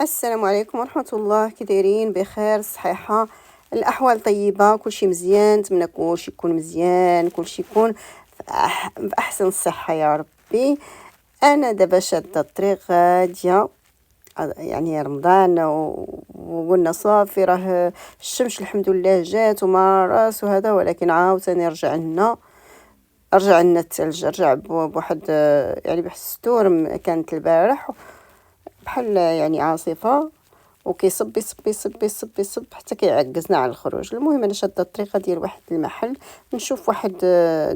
السلام عليكم ورحمة الله. كي دايرين؟ بخير، صحيحة، الأحوال طيبة، كلشي مزيان. نتمنى كلشي يكون مزيان، كلشي يكون بأحسن الصحة يا ربي. أنا دابا شادة الطريق غادية، يعني رمضان وقلنا صافي راه الشمس الحمد لله جات وما راس وهذا، ولكن عاوتاني رجع لنا الثلج، رجع بواحد يعني بواحد الستور كانت البارح بحال يعني عاصفة، وكيصب يصب يصب يصب يصب حتى كيعجزنا على الخروج. المهم انا شاده الطريقه ديال واحد المحل نشوف واحد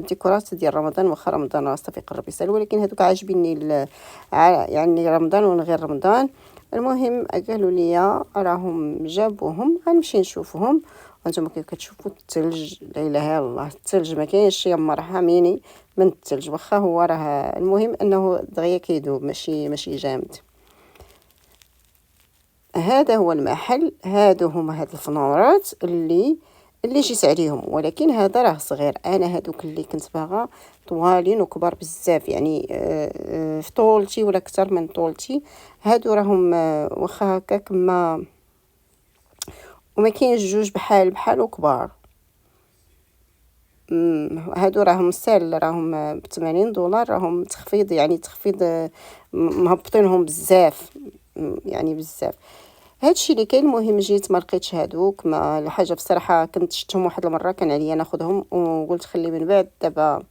ديكورات ديال رمضان، واخا رمضان راه صافي قرب يسال، ولكن هذوك عاجبيني يعني رمضان ومن غير رمضان. المهم قالوا لي راهم جابوهم، غنمشي نشوفهم. وانتم كيف كتشوفوا الثلج، لا اله الا الله، الثلج ما كاينش يما راه حاميني من الثلج، واخا هو راه المهم انه دغيا كيدوب، ماشي جامد. هذا هو المحل، هما هاد الفنورات اللي جيت عليهم، ولكن هذا راه صغير. انا هادوك اللي كنت باغا طوالين وكبار بزاف، يعني في طولتي ولا اكثر من طولتي. هادو راهم واخا هكاك ما وما كاينش جوج بحال وكبار. هادو راهم سال، راهم ب$80، راهم تخفيض، يعني تخفيض مهبطينهم بزاف، يعني بزاف. هادشي اللي كاين. المهم جيت ما لقيتش هادوك، ما الحاجه بصراحه كنت شفتهم واحد المره، كان عليا ناخذهم وقلت خلي من بعد. دابا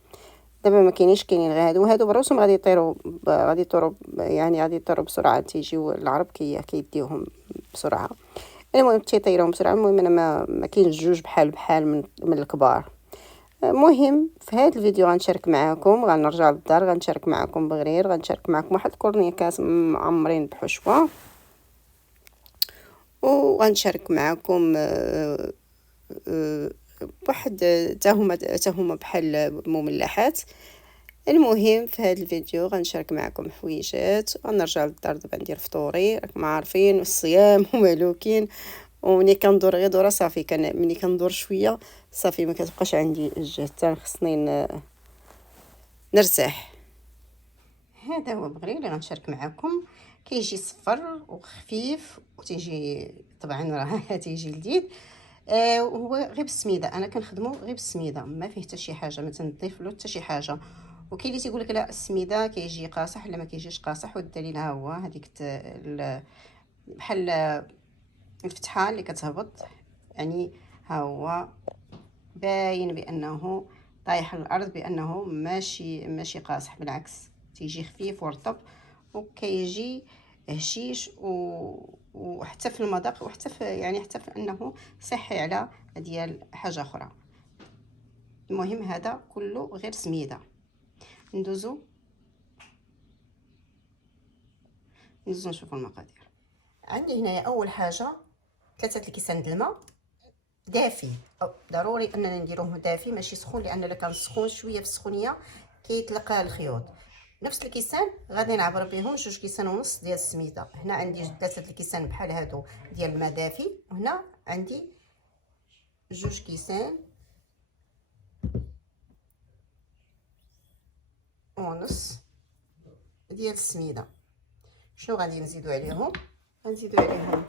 ما كاينينش، كاينين غير هادو بروسهم غادي يطيروا، يعني غادي يطيروا بسرعه، تيجيو العرب كيديوهم بسرعه. المهم تيطيروا بسرعه. المهم انا ما كاينش جوج بحال من الكبار. مهم في هذا الفيديو غنشارك معكم، غنرجع للدار غنشارك معكم بغرير، غنشارك معكم واحد الكورنيكاس معمرين بحشوه، وغنشارك معكم واحد تا هما بحال مملحات. المهم في هذا الفيديو غنشارك معكم حويجات، غنرجع للدار دابا ندير فطوري، راكم عارفين الصيام ومالوكين. ومني كندور غير دوره صافي، ملي كندور شويه صافي ما كتبقاش عندي الجهد، خصني نرتاح. هذا هو بغرير اللي غنشارك معكم. كيجي صفر وخفيف، وتيجي طبعا راه تيجي لذيذ. هو غير بالسميده، انا كنخدمو غير بالسميده، ما فيه حتى شي حاجه، ما تنضيف له حتى شي حاجه. وكاين اللي تيقول لك لا السميده كيجي قاصح، لا ما كيجيش قاصح، والدليل ها هو هذيك بحال الفتحه اللي كتهبط، يعني ها هو باين بانه طايح الارض، بانه ماشي قاصح، بالعكس تيجي خفيف ورطب، وكيجي هشيش وحتى في المذاق، وحتى في يعني حتى في انه صحي على ديال حاجه اخرى. المهم هذا كله غير سميده. ندوزو نشوفوا المقادير. عندي هنايا اول حاجه 3 الكيسان د الماء دافي، أو ضروري اننا نديروه دافي ماشي سخون، لان الا كان سخون شويه في السخونيه كيتلقى الخيوط. نفس الكيسان غادي نعبر بهم 2 كيسان ونص ديال السميده. هنا عندي 3 الكيسان بحال هادو ديال الماء دافي، وهنا عندي 2 كيسان ونص ديال السميده. شنو غادي نزيدو عليهم؟ غنزيدو عليهم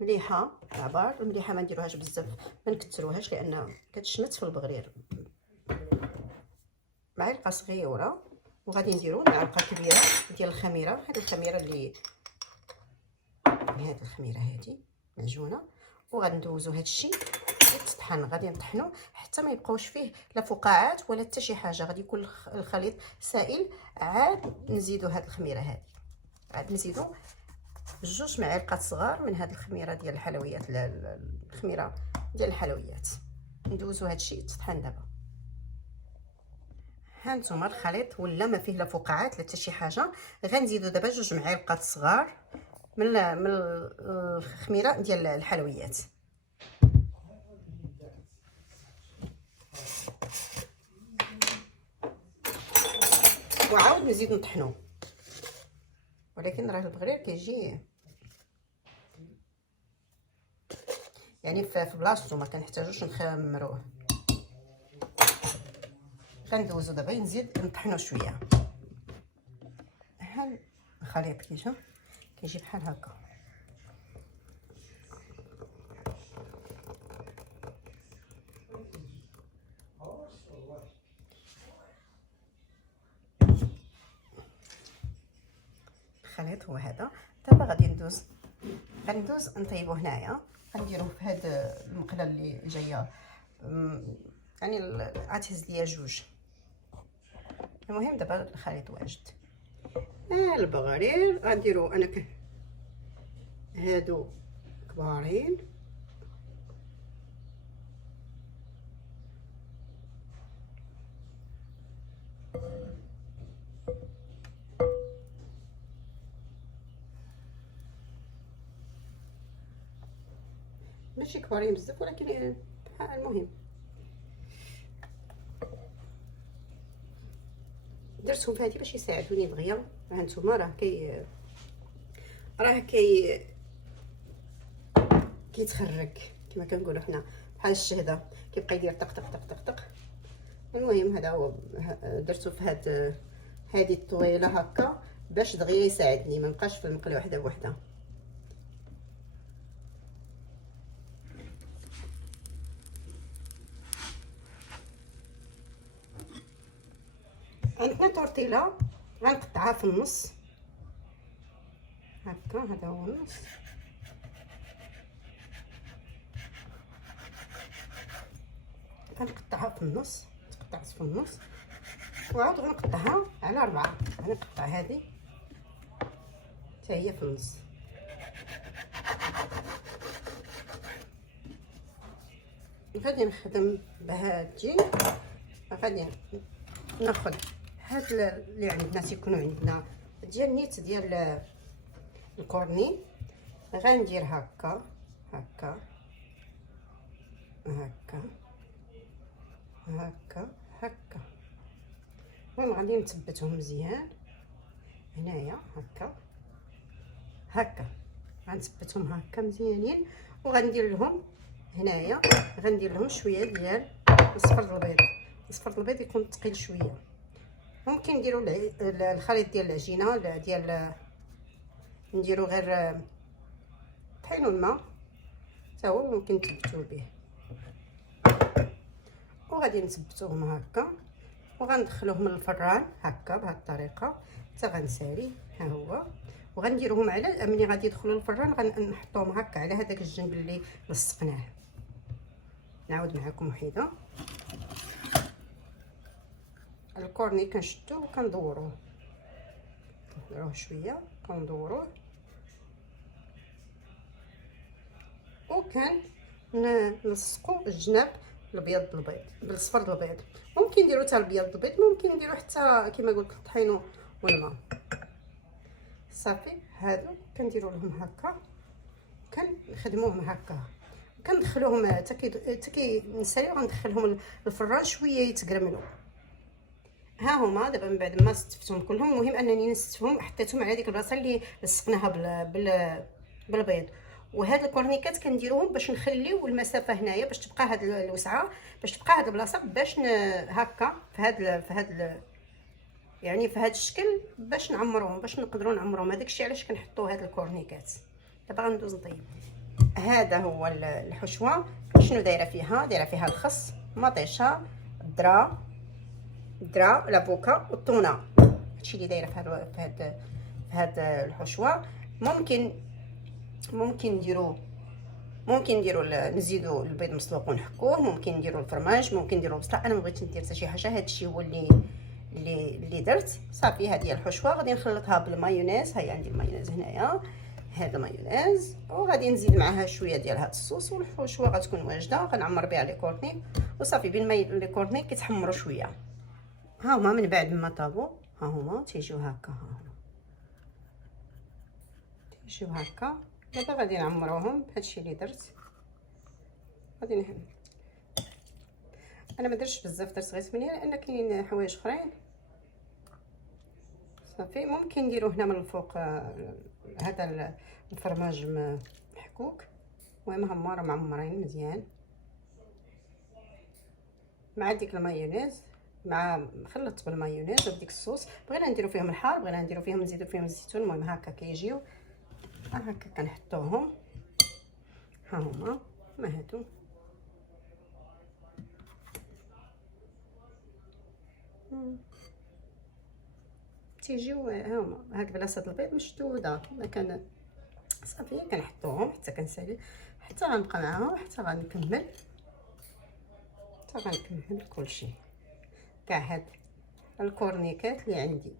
مليحه، عبار المليحه ما نديروهاش بزاف، ما نكثروهاش لان كتشنت في البغرير. معلقه صغيره، وغادي نديرو معلقه كبيره ديال الخميره. هذه الخميره هذه الخميره هذه معجونه، وغندوزو هذا الشيء يتطحن. غادي نطحنو حتى ما يبقاوش فيه لا فقاعات ولا حتى شي حاجه، غادي يكون الخليط سائل. عاد نزيدو هذه الخميره هذه، عاد نزيدو 2 معالق صغار من هذه الخميره ديال الحلويات، الخميره ديال الحلويات. ندوزو هذا الشيء يتطحن دابا. هانتوما الخليط ولا ما فيه لا فقاعات لا حتى شي حاجه. غنزيدو دابا 2 معالق صغار من الخميره ديال الحلويات، وعاود نزيد نطحنو. ولكن راه البغرير كيجي يعني في بلاصتو، ما كنحتاجوش نخمروه. غندوزو دابا نزيد نطحنو شويه. ها الخليط كيجي بحال هكا، الخليط هو هذا. دابا غادي غندوز نطيبو هنايا. غنديروه في هاد المقله اللي جايه، يعني العدس ديال جوج. المهم دابا الخليط واجد. البغارير غنديرو انا هادو كبارين، ماشي كبارين بزاف ولكن المهم درتهم في هذه باش يساعدوني دغيا. ها نتوما راه كيتخرج كما كنقولوا حنا، بحال الشهده كيبقى يدير طق طق طق طق طق. المهم هذا هو درتو في هذه الطويله هكا باش دغيا يساعدني ما نبقاش في المقله وحده بوحده. عندنا تورتيلا غنقطعها في النص هكا، هذا هو النص. غنقطعها في النص، تقطعت في النص، وعاود غنقطعها على 4. غنقطع هذه حتى هي في النص. غادي نخدم بهادي، غادي ناخذ هاد اللي عندنا تيكونوا عندنا ديال النيت ديال الكورني، غندير هكا هكا هكا هكا هكا. المهم غادي نثبتهم مزيان هنايا هكا هكا، غنثبتهم هكا مزيانين. وغندير لهم هنايا، غندير لهم شويه ديال الصفر البيض. الصفر البيض يكون ثقيل شويه. ممكن نديروا الخليط ديال العجينه ديال نديرو غير طحين والماء حتى هو ممكن تثبتوا به. وغادي نثبتوهم هكا وغندخلوهم للفران هكا بهذه الطريقه حتى غنسالي. ها هو. وغنديروهم على ملي غادي يدخلوا للفران غنحطوهم هكا على هذاك الجنب اللي لصقناه. نعاود معكم وحيده. الكورني كنشدوه وكندوروه، كنديروه شويه كندوروه، وكان نلصقوا الجناب الابيض بالبيض بالصفر البيض. ممكن نديروا حتى الابيض بالبيض، ممكن نديروا حتى كما قلت الطحين والماء. صافي هادو كنديروا لهم هكا، كنخدموهم هكا، كندخلوهم حتى كينساليو. غندخلهم للفران شويه يتقرملوا. ها هما دابا من بعد ما ستفتهم كلهم. المهم انني نستفهم حطيتهم على ديك البلاصه اللي لصقناها بالبيض. وهاد الكورنيكات كنديروهم باش نخليو المسافه هنايا باش تبقى هاد الوسعه، باش تبقى هاد البلاصه باش هكا في هاد يعني في هاد الشكل باش نعمروهم، باش نقدروا نعمروهم. هذاك الشيء علاش كنحطوا هاد الكورنيكات. دابا غندوز نطيب. هذا هو الحشوه. شنو دايره فيها؟ دايره فيها الخس، مطيشه، الذره لابوكا والطونه. هادشي اللي دايره في هاد الحشوه. ممكن نديروا نزيدوا البيض مسلوق ونحكوه، ممكن نديروا الفرماج، ممكن نديروا البصله. انا ما بغيتش ندير حتى شي حاجه. هادشي هو اللي درت. صافي هذه هي الحشوه. غادي نخلطها بالمايونيز. هيا عندي المايونيز هنايا، هذا مايونيز، وغادي نزيد معها شويه ديال هاد الصوص، والحشوه غتكون واجده. غنعمر بها لي كورني وصافي. بين ما لي كورني كيتحمروا شويه. ها هما من بعد ما طابوا، ها هما تيجيو هكا، ها هما تيجيو هكا. دابا غادي نعمروهم بهادشي اللي درت. غادي انا ما درتش بزاف، درت غير 8 لان كاينين حوايج اخرين. صافي ممكن نديرو هنا من الفوق هذا الفرماج محكوك ومهمر معمرين مزيان مع ديك المايونيز، مع خلطت بالمايونيز وديك الصوص. بغينا نديرو فيهم الحار، بغينا نديرو فيهم نزيدو فيهم الزيتون. المهم هكا كيجيو هكا كنحطوهم. ها هما هادو. تيجيو ها هما هاك بلاصه البيض مشدوده. ما كان صافي كنحطوهم حتى كنسالي، حتى غنبقى معاهم حتى غنكمل كلشي كاع هاد الكورنيكات اللي عندي.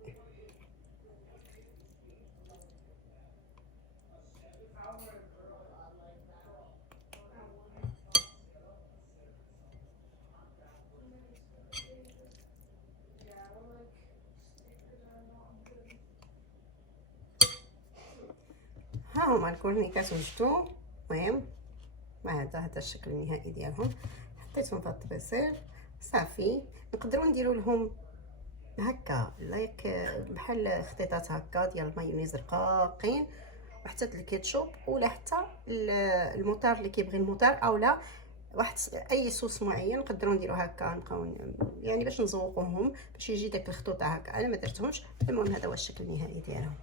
ها هما الكورنيكات وجدو. المهم هذا الشكل النهائي ديالهم. حطيتهم في الطبيصير صافي. نقدروا نديروا لهم هكا لايك بحال خطيطات هكا ديال المايونيز رقاقين، وحتى الكيتشوب، ولا حتى الموتار اللي كيبغي الموتار، اولا واحد اي صوص معين نقدروا نديروا هكا. نبقاو يعني باش نزوقوهم باش يجي داك الخطوطه هكا. انا ما درتهمش. المهم هذا هو الشكل النهائي ديالهم.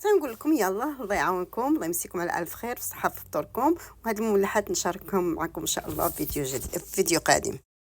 تنقول لكم يلا الله يعاونكم، الله يمسيكم على الف خير وصحه في فطوركم. وهذه المملحات نشاركهم معكم ان شاء الله في فيديو قادم.